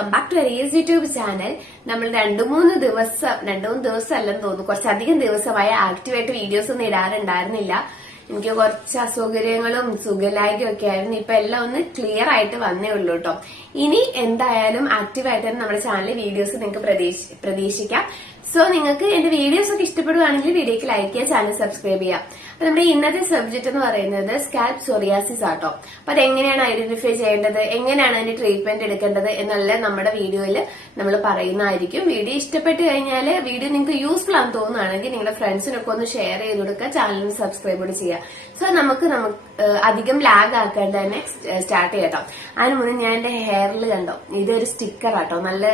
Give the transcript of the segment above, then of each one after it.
Welcome back to അരിയസ് YouTube channel നമ്മൾ രണ്ടു മൂന്ന് ദിവസം രണ്ടു മൂന്ന് ദിവസം അല്ലെന്ന് തോന്നുന്നു. കുറച്ചധികം ദിവസമായി ആക്റ്റീവായിട്ട് വീഡിയോസ് ഒന്നും ഇടാറുണ്ടായിരുന്നില്ല. എനിക്ക് കുറച്ച് അസൗകര്യങ്ങളും സുഖലായികയും ഒക്കെ ആയിരുന്നു. ഇപ്പൊ എല്ലാം ഒന്ന് ക്ലിയർ ആയിട്ട് വന്നേ ഉള്ളൂ കേട്ടോ ഇനി എന്തായാലും ആക്റ്റീവായിട്ട് തന്നെ നമ്മുടെ ചാനലിൽ വീഡിയോസ് നിങ്ങൾക്ക് പ്രതീക്ഷ- പ്രതീക്ഷിക്കാം. സോ നിങ്ങൾക്ക് എന്റെ വീഡിയോസ് ഒക്കെ ഇഷ്ടപ്പെടുവാണെങ്കിൽ വീഡിയോക്ക് ലൈക്ക് ചെയ്യുക ചാനൽ സബ്സ്ക്രൈബ് ചെയ്യുക. നമ്മുടെ ഇന്നത്തെ സബ്ജക്ട് എന്ന് പറയുന്നത് സ്കാൽപ് സോറിയാസിസ് ആട്ടോ. അപ്പൊ അതെങ്ങനെയാണ് ഐഡന്റിഫൈ ചെയ്യേണ്ടത്? എങ്ങനെയാണ് അതിന് ട്രീറ്റ്മെന്റ് എടുക്കേണ്ടത്? എന്നുള്ള നമ്മുടെ വീഡിയോയിൽ നമ്മൾ പറയുന്നതായിരിക്കും. വീഡിയോ ഇഷ്ടപ്പെട്ട് കഴിഞ്ഞാൽ വീഡിയോ നിങ്ങൾക്ക് യൂസ്ഫുൾ ആണെന്ന് തോന്നുകയാണെങ്കിൽ നിങ്ങളുടെ ഫ്രണ്ട്സിനൊക്കെ ഒന്ന് ഷെയർ ചെയ്ത് കൊടുക്കുക. ചാനലിന് സബ്സ്ക്രൈബ് കൂടി ചെയ്യുക. സോ നമുക്ക് നമുക്ക് അധികം ലാഗ് ആക്കാണ്ട് തന്നെ സ്റ്റാർട്ട് ചെയ്യട്ടോ അതിന് മുന്നേ ഞാൻ എന്റെ ഹെയറിൽ കണ്ടോ? ഇതൊരു സ്റ്റിക്കർ ആട്ടോ. നല്ല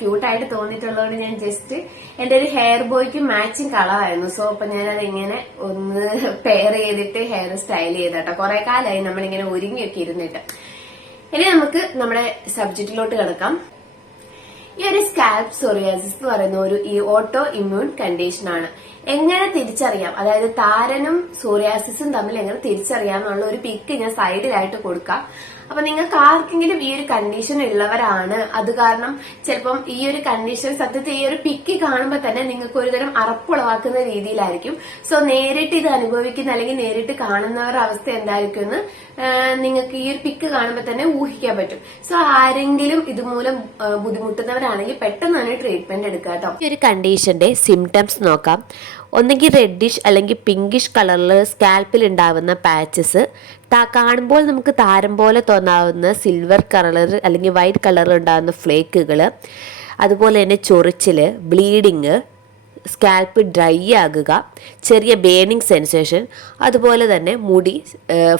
ക്യൂട്ടായിട്ട് തോന്നിയിട്ടുള്ളതുകൊണ്ട് ഞാൻ ജസ്റ്റ് എന്റെ ഒരു ഹെയർ ബോയ്ക്ക് മാച്ചിങ് കളറായിരുന്നു സോ അപ്പൊ ഞാനത് എങ്ങനെ ഒന്ന് പെയർ ചെയ്തിട്ട് ഹെയർ സ്റ്റൈൽ ചെയ്തട്ടോ. കുറെ കാലമായി നമ്മളിങ്ങനെ ഒരുങ്ങിയൊക്കെ ഇരുന്നിട്ട്. ഇനി നമുക്ക് നമ്മുടെ സബ്ജക്റ്റിലോട്ട് കിടക്കാം. ഈ ഒരു സ്കാൽപ് സോറിയാസിസ് എന്ന് പറയുന്ന ഒരു ഈ ഓട്ടോ ഇമ്മ്യൂൺ കണ്ടീഷൻ ആണ്. എങ്ങനെ തിരിച്ചറിയാം? അതായത് താരനും സൂര്യാസിസും തമ്മിൽ എങ്ങനെ തിരിച്ചറിയാം എന്നുള്ള ഒരു പിക്ക് ഞാൻ സൈഡിലായിട്ട് കൊടുക്കാം. അപ്പൊ നിങ്ങൾക്ക് ആർക്കെങ്കിലും ഈ ഒരു കണ്ടീഷൻ ഉള്ളവരാണ്. അത് കാരണം ചിലപ്പം ഈ ഒരു കണ്ടീഷൻ സത്യത്തിൽ ഈ ഒരു പിക്ക് കാണുമ്പോൾ തന്നെ നിങ്ങൾക്ക് ഒരുതരം അറപ്പുളവാക്കുന്ന രീതിയിലായിരിക്കും. സോ നേരിട്ട് ഇത് അനുഭവിക്കുന്ന അല്ലെങ്കിൽ നേരിട്ട് കാണുന്നവരുടെ അവസ്ഥ എന്തായിരിക്കും എന്ന് നിങ്ങൾക്ക് ഈ ഒരു പിക്ക് കാണുമ്പോൾ തന്നെ ഊഹിക്കാൻ പറ്റും. സോ ആരെങ്കിലും ഇതുമൂലം ബുദ്ധിമുട്ടുന്നവരാണെങ്കിൽ പെട്ടെന്ന് തന്നെ ട്രീറ്റ്മെന്റ് എടുക്കുക കേട്ടോ. ഈ ഒരു കണ്ടീഷന്റെ സിംറ്റംസ് നോക്കാം. ഒന്നെങ്കിൽ റെഡിഷ് അല്ലെങ്കിൽ പിങ്കിഷ് കളറിൽ സ്കാൽപ്പിൽ ഉണ്ടാവുന്ന പാച്ചസ് കാണുമ്പോൾ നമുക്ക് താരം പോലെ തോന്നാവുന്ന സിൽവർ കളർ അല്ലെങ്കിൽ വൈറ്റ് കളറിൽ ഉണ്ടാകുന്ന ഫ്ലേക്കുകൾ അതുപോലെ തന്നെ ചൊറിച്ചിൽ ബ്ലീഡിങ് സ്കാൽപ്പ് ഡ്രൈ ആകുക ചെറിയ ബേണിങ് സെൻസേഷൻ അതുപോലെ തന്നെ മുടി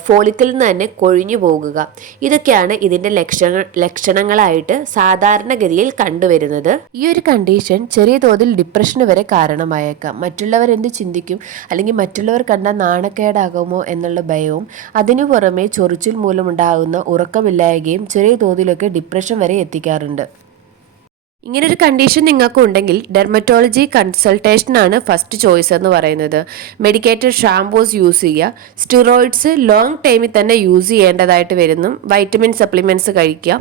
ഫോളിക്കിൽ നിന്ന് തന്നെ കൊഴിഞ്ഞു പോകുക. ഇതൊക്കെയാണ് ഇതിന്റെ ലക്ഷണ ലക്ഷണങ്ങളായിട്ട് സാധാരണഗതിയിൽ കണ്ടുവരുന്നത്. ഈ ഒരു കണ്ടീഷൻ ചെറിയ തോതിൽ ഡിപ്രഷന് വരെ കാരണമായേക്കാം. മറ്റുള്ളവർ എന്ത് ചിന്തിക്കും? അല്ലെങ്കിൽ മറ്റുള്ളവർ കണ്ട നാണക്കേടാകുമോ എന്നുള്ള ഭയവും അതിനു പുറമെ ചൊറിച്ചിൽ മൂലമുണ്ടാകുന്ന ഉറക്കമില്ലായകയും ചെറിയ തോതിലൊക്കെ ഡിപ്രഷൻ വരെ എത്തിക്കാറുണ്ട്. ഇങ്ങനൊരു കണ്ടീഷൻ നിങ്ങൾക്ക് ഉണ്ടെങ്കിൽ ഡെർമറ്റോളജി കൺസൾട്ടേഷൻ ആണ് ഫസ്റ്റ് ചോയ്സ് എന്ന് പറയുന്നത്. മെഡിക്കേറ്റഡ് ഷാംപൂസ് യൂസ് ചെയ്യുക. സ്റ്റിറോയിഡ്സ് ലോങ് ടൈമിൽ തന്നെ യൂസ് ചെയ്യേണ്ടതായിട്ട് വരുന്നു. വൈറ്റമിൻ സപ്ലിമെന്റ്സ് കഴിക്കുക.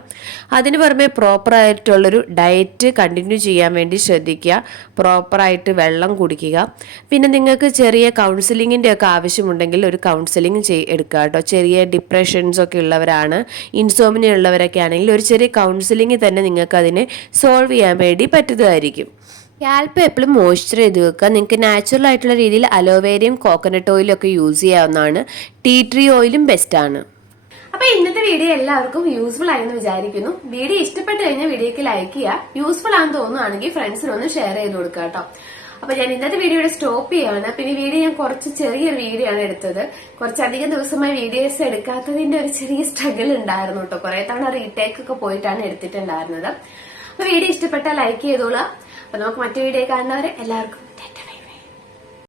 അതിന് പുറമെ പ്രോപ്പറായിട്ടുള്ളൊരു ഡയറ്റ് കണ്ടിന്യൂ ചെയ്യാൻ വേണ്ടി ശ്രദ്ധിക്കുക. പ്രോപ്പറായിട്ട് വെള്ളം കുടിക്കുക. പിന്നെ നിങ്ങൾക്ക് ചെറിയ കൗൺസിലിങ്ങിന്റെ ഒക്കെ ആവശ്യമുണ്ടെങ്കിൽ ഒരു കൗൺസിലിംഗ് ചെയ് എടുക്കുക കേട്ടോ. ചെറിയ ഡിപ്രഷൻസ് ഒക്കെ ഉള്ളവരാണ് ഇൻസോമിനി ഉള്ളവരൊക്കെ ആണെങ്കിൽ ഒരു ചെറിയ കൗൺസിലിംഗ് തന്നെ നിങ്ങൾക്ക് അതിനെ സോൾവ് ചെയ്യാൻ വേണ്ടി പറ്റുന്നതായിരിക്കും. സ്കാൽപ്പ് എപ്പോഴും മോയ്സ്ചർ ചെയ്ത് വെക്കുക. നിങ്ങൾക്ക് നാച്ചുറൽ ആയിട്ടുള്ള രീതിയിൽ അലോവേരയും കോക്കനട്ട് ഓയിലും ഒക്കെ യൂസ് ചെയ്യാവുന്നതാണ്. ടീ ട്രീ ഓയിലും ബെസ്റ്റ് ആണ്. അപ്പൊ ഇന്നത്തെ വീഡിയോ എല്ലാവർക്കും യൂസ്ഫുൾ ആയെന്ന് വിചാരിക്കുന്നു. വീഡിയോ ഇഷ്ടപ്പെട്ട് കഴിഞ്ഞാൽ വീഡിയോക്ക് ലൈക്ക് ചെയ്യുക. യൂസ്ഫുൾ ആണെന്ന് തോന്നുകയാണെങ്കിൽ ഫ്രണ്ട്സിനൊന്ന് ഷെയർ ചെയ്ത് കൊടുക്കുക കേട്ടോ. അപ്പൊ ഞാൻ ഇന്നത്തെ വീഡിയോ സ്റ്റോപ്പ് ചെയ്യാണ് പിന്നെ വീഡിയോ ഞാൻ കുറച്ച് ചെറിയൊരു വീഡിയോ ആണ് എടുത്തത്. കുറച്ചധികം ദിവസമായി വീഡിയോസ് എടുക്കാത്തതിന്റെ ഒരു ചെറിയ സ്ട്രഗിൾ ഉണ്ടായിരുന്നു കേട്ടോ. കുറെ തവണ റീടേക്ക് ഒക്കെ പോയിട്ടാണ് എടുത്തിട്ടുണ്ടായിരുന്നത്. വീഡിയോ ഇഷ്ടപ്പെട്ടാൽ ലൈക്ക് ചെയ്തോളാം അപ്പൊ നമുക്ക് മറ്റു വീഡിയോ കാണുന്നവരെ എല്ലാവർക്കും.